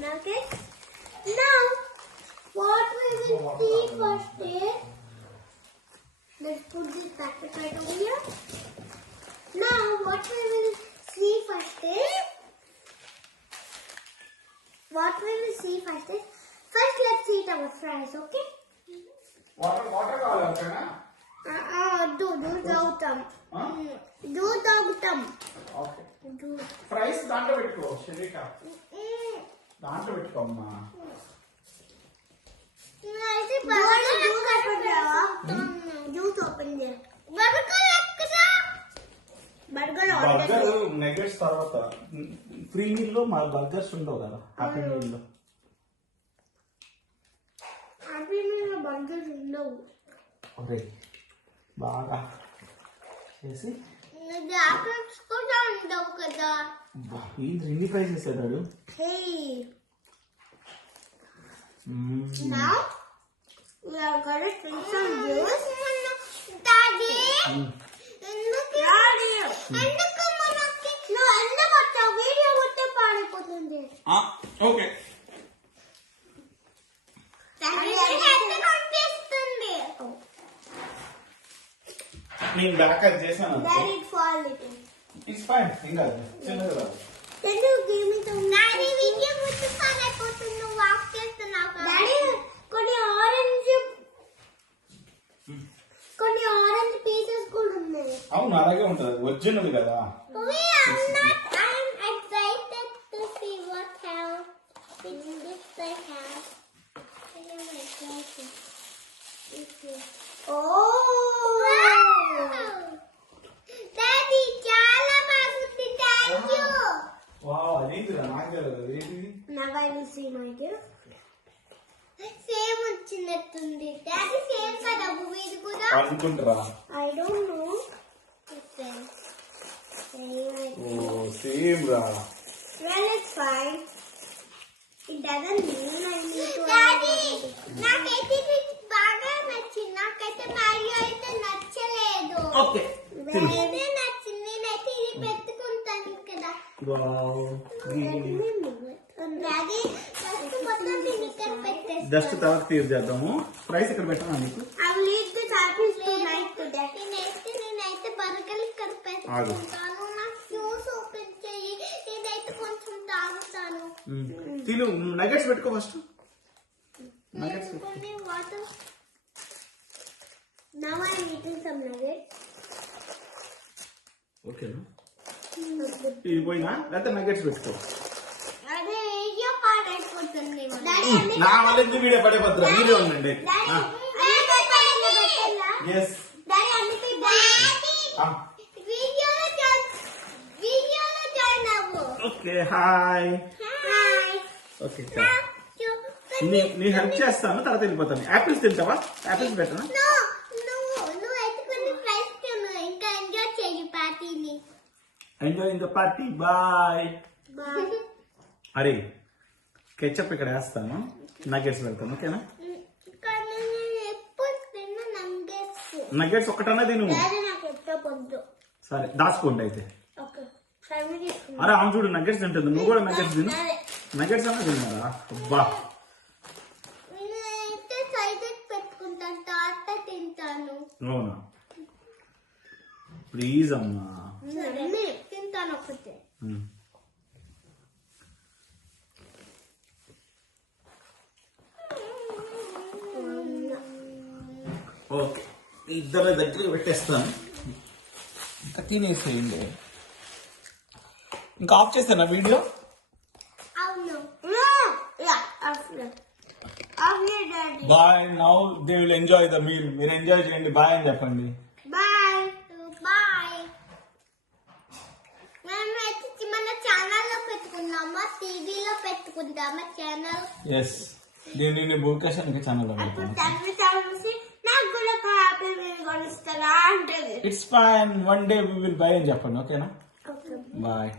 nuggets. Now, what we will see first is, let's put this packet right over here. Now, what we will see first is, first let's eat our fries, okay? Water కావాలంటేనా? Do తాగుతాం. Okay. Fries దాంట్లో పెట్టుకో శరీక. దాంట్లో పెట్టుకోమ్మా. Juice open చేయ. Burger nuggets తర్వాత free meal లో మా burgers ఉండవు కదా హ్యాపీ మీల్ లో. హ్యాపీ మీల్ లో బర్గర్స్ ఉండవు. ఓకే బాగా చేసి కూడా ఉండవు కదా. ఇన్ని ఫ్రై చేసాడు. Now we are going to drink some juice. Daddy. ఎందుకు మనకి నువ్వు ఎందుకు వచ్చావు? వీడియో కొట్టే పాడైపోతుంది. ఓకే నేను బ్యాక్ అది చేశాను. It's fine. ఏం కాదు, చిన్నది రాదు. కొన్ని ఆరెంజ్ పీసెస్ కూడా ఉన్నాయి. అవును అలాగే ఉంటది, ఒరిజినల్ కదా. అదేంటిరా నాకు తెలియదు. సేమ్ వచ్చినట్టుంది. డాడీ సేమ్ కదా ఇది కూడా అనుకుంటారా? I don't know. Oh same రా. Well, it's fine. It doesn't mean I need to. Daddy, నాకైతే ఇది బాగా నచ్చింది. నాకైతే మారియో అయితే నచ్చలేదు. ఓకే నేనైతే నచ్చింది. నేనైతే ఇది పెట్టుకుంటాను కదా. వావ్. డాడీ ఫస్ట్ మొత్తం దీన్ని ఇక్కడ పెట్టేస్తాను. జస్ట్ తర్వాత తీర్చేద్దాము. ప్రైస్ ఇక్కడ పెట్టనా నీకు? I will eat this apple tonight today. నేనైతే బర్గర్ ఇక్కడ పెట్టుకుంటాను. నాకు జ్యూస్ ఓపెన్ చేయి. నేనైతే కొంచెం తాగుతాను. తిను. నగెట్స్ పెట్టుకో first. Nuggets water. Now I am eating some nuggets. ఓకేనా? ఇది పోయినా లేకపోతే నగెట్స్ పెట్టుకో. అదే వీడియో పాడైపోతుంది. నా వల్ల ఎందుకు వీడియో పడైపోతుందా? వీడియో ఉందండి. ఎస్ డాడీ అందుకే వీడియోలో జాయిన్ అవ్వు. Okay hi. ఓకే నీ హెల్ప్ చేస్తాను, తర్వాత వెళ్ళిపోతాను. యాపిల్స్ తింటావా? యాపిల్స్ పెట్టనా? నువ్వు అయితే కొన్ని ఫ్రైస్ తిను. ఇంకా ఎంజాయ్ చేయి పార్టీని. Enjoy the party. బాయ్. అరే కెచప్ ఇక్కడ వేస్తాను, నగెట్స్ పెడతాను. ఓకేనా? నగెట్స్ ఒకటన్నా తిను. సరే దాచుకోండి అయితే. అరే ఆమె చూడు నగెట్స్ తింటుంది, నువ్వు కూడా నగెట్స్ తిను. నగెట్స్ అన్నా తిన్నారా? అబ్బా అవునా? ప్లీజ్ అమ్మా తింటాను ఒకటే. ఓకే ఇద్దరు దగ్గర పెట్టేస్తాను. ఇంకా తినేసేయండి. ఇంకా ఆఫ్ చేస్తాను video. Bye. Now they will enjoy the meal. మీరు ఎంజాయ్ చేయండి. బాయ్ అని చెప్పండి. Bye bye. మేమైతే మన ఛానల్లో పెట్టుకుందామా, టీవీలో పెట్టుకుందామా ఛానల్? ఎస్ దీన్ని భూకేశానికి channel. It's fine. One day we will bye అని చెప్పండి. ఓకేనా? బాయ్.